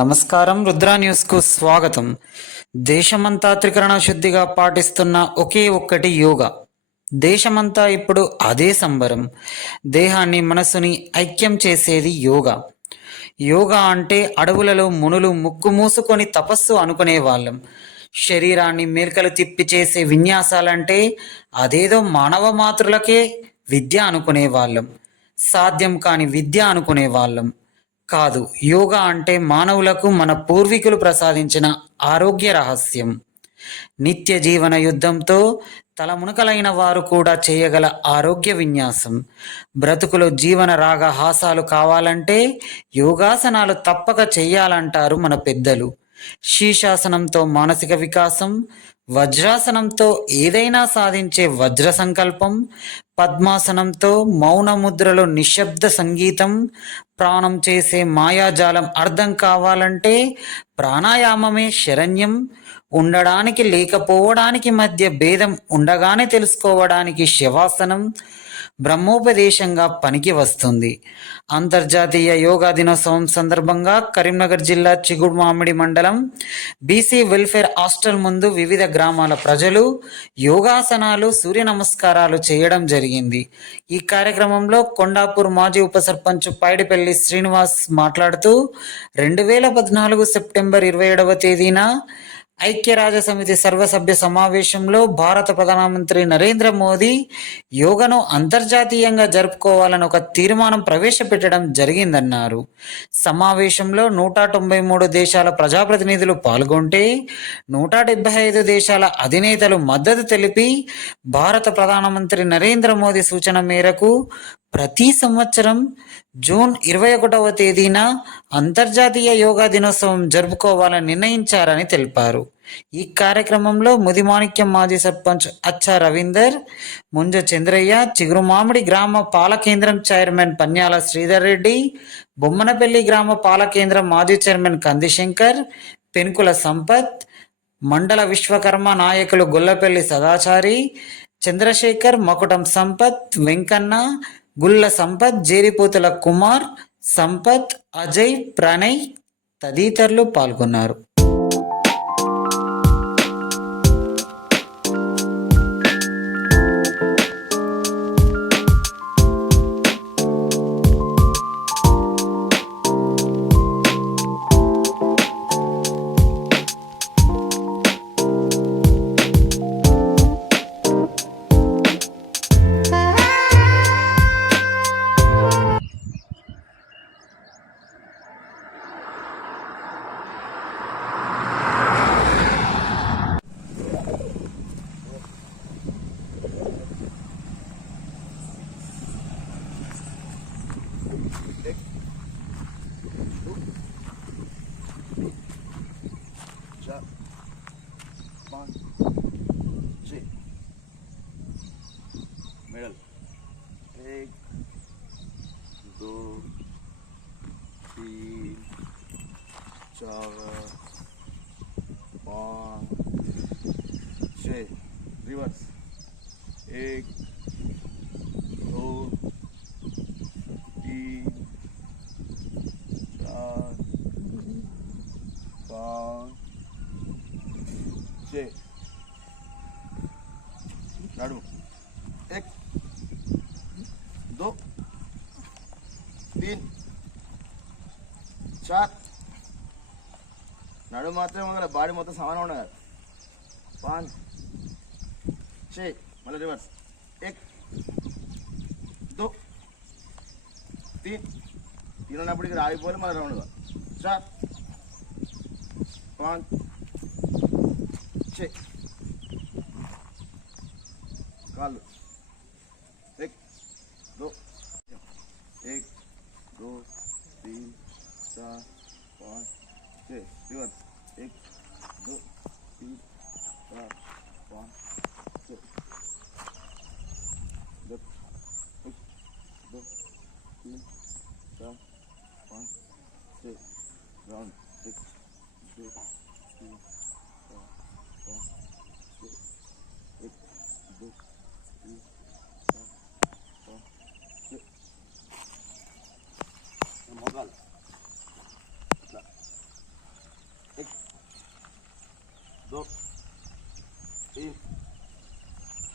నమస్కారం రుద్రా న్యూస్కు స్వాగతం. దేశమంతా త్రికరణ శుద్ధిగా పాటిస్తున్న ఒకే ఒక్కటి యోగా. దేశమంతా ఇప్పుడు అదే సంబరం. దేహాన్ని మనసుని ఐక్యం చేసేది యోగా. యోగా అంటే అడవులలో మునులు ముక్కు మూసుకొని తపస్సు అనుకునే వాళ్ళం. శరీరాన్ని మేల్కలు తిప్పి చేసే విన్యాసాలంటే అదేదో మానవ మాతృలకే విద్య అనుకునే వాళ్ళం. సాధ్యం కాని విద్య అనుకునే వాళ్ళం. కాదు. యోగా అంటే మానవులకు మన పూర్వీకులు ప్రసాదించిన ఆరోగ్య రహస్యం. నిత్య జీవన యుద్ధంతో తలమునకలైన వారు కూడా చేయగల ఆరోగ్య విన్యాసం. బ్రతుకులు జీవన రాగ హాసాలు కావాలంటే యోగాసనాలు తప్పక చేయాలంటారు మన పెద్దలు. శీర్షాసనంతో మానసిక వికాసం వజ్రాసనంతో ఏదైనా సాధించే వజ్ర సంకల్పం పద్మాసనంతో మౌన ముద్రలో నిశ్శబ్ద సంగీతం ప్రాణం చేసే మాయాజాలం అర్థం కావాలంటే ప్రాణాయామమే శరణ్యం. ఉండడానికి లేకపోవడానికి మధ్య భేదం ఉండగానే తెలుసుకోవడానికి శవాసనం. బ్రహ్మోపదేశంగా పనికి వస్తుంది. అంతర్జాతీయ యోగా దినోత్సవం సందర్భంగా కరీంనగర్ జిల్లా చిగుడుమామిడి మండలం బీసీ వెల్ఫేర్ హాస్టల్ ముందు వివిధ గ్రామాల ప్రజలు యోగాసనాలు సూర్య నమస్కారాలు చేయడం జరిగింది. ఈ కార్యక్రమంలో కొండాపూర్ మాజీ ఉప సర్పంచ్ పైడిపల్లి శ్రీనివాస్ మాట్లాడుతూ రెండు వేల పద్నాలుగు సెప్టెంబర్ ఇరవై ఏడవ తేదీన ఐక్యరాజ సమితి సర్వసభ్య సమావేశంలో భారత ప్రధానమంత్రి నరేంద్ర మోదీ యోగను అంతర్జాతీయంగా జరుపుకోవాలని ఒక తీర్మానం ప్రవేశపెట్టడం జరిగిందన్నారు. సమావేశంలో నూట తొంభై మూడు దేశాల ప్రజాప్రతినిధులు పాల్గొంటే నూట డెబ్బై ఐదు దేశాల అధినేతలు మద్దతు తెలిపి భారత ప్రధానమంత్రి నరేంద్ర మోదీ సూచన మేరకు ప్రతి సంవత్సరం జూన్ ఇరవై ఒకటవ తేదీన అంతర్జాతీయ యోగా దినోత్సవం జరుపుకోవాలని నిర్ణయించారని తెలిపారు. ఈ కార్యక్రమంలో ముదిమాణిక్యం మాజీ సర్పంచ్ అచ్చ రవీందర్ ముంజ చంద్రయ్య చిగురుమామిడి గ్రామ పాలకేంద్రం చైర్మన్ పన్యాల శ్రీధర్ రెడ్డి బొమ్మనపల్లి గ్రామ పాలకేంద్రం మాజీ చైర్మన్ కందిశంకర్ పెనుకుల సంపత్ మండల విశ్వకర్మ నాయకులు గొల్లపల్లి సదాచారి చంద్రశేఖర్ మకుటం సంపత్ వెంకన్న గుళ్ళ సంపత్ జేరిపోతుల కుమార్ సంపత్ అజయ్ ప్రణయ్ తదితరులు పాల్గొన్నారు. মেডাল। এক দু, তিন, চার, পাঁচ ছ রিভার্স। এক, দু, তিন, চার, পাঁচ ছ নাড়ু এক షార్ట్ నడు మాత్రం ఉండాలి బాడీ మొత్తం సమానం ఉండాలి. వన్ చే మళ్ళీ రివర్స్ ఎక్ దో తీన్ తినప్పుడు ఇక్కడ ఆగిపోవాలి మళ్ళీ రౌండ్గా. షార్ట్ వన్ చే కాళ్ళు. ఎక్ దో ఎక్ దో తీన్ चार पाँच छः केवल एक दो तीन चार पाँच छः दो तीन in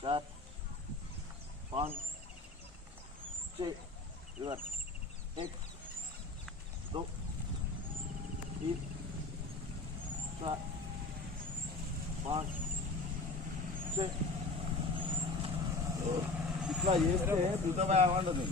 sát phan chị. Lượt. X tụ in sát phan chị. ఇట్లా చేస్తే దుతబాగా ఉండదు